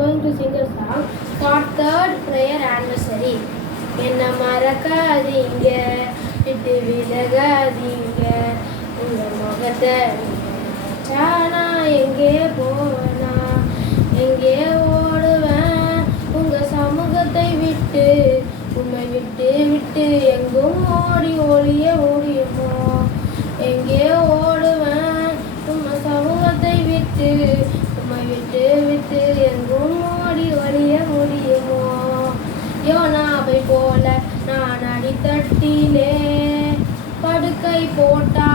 going to sing a song for third prayer anniversary. என்ன மறக்காதீங்க, விட்டு விலகாதீங்க, உங்க முகத்தை சானா எங்கே போனா எங்கே ஓடுவேன் உங்க சமூகத்தை விட்டு உண்மை விட்டு விட்டு எங்கும் ஓடி ஒளிய ஓடியுமோ எங்கே ஓடுவேன் உங்க சமூகத்தை விட்டு உண்மை விட்டு விட்டு எங்கும் ஓடி ஒளிய முடியுமோ யோனாவை போல நான் அடித்தட்டிலே படுக்கை போட்டா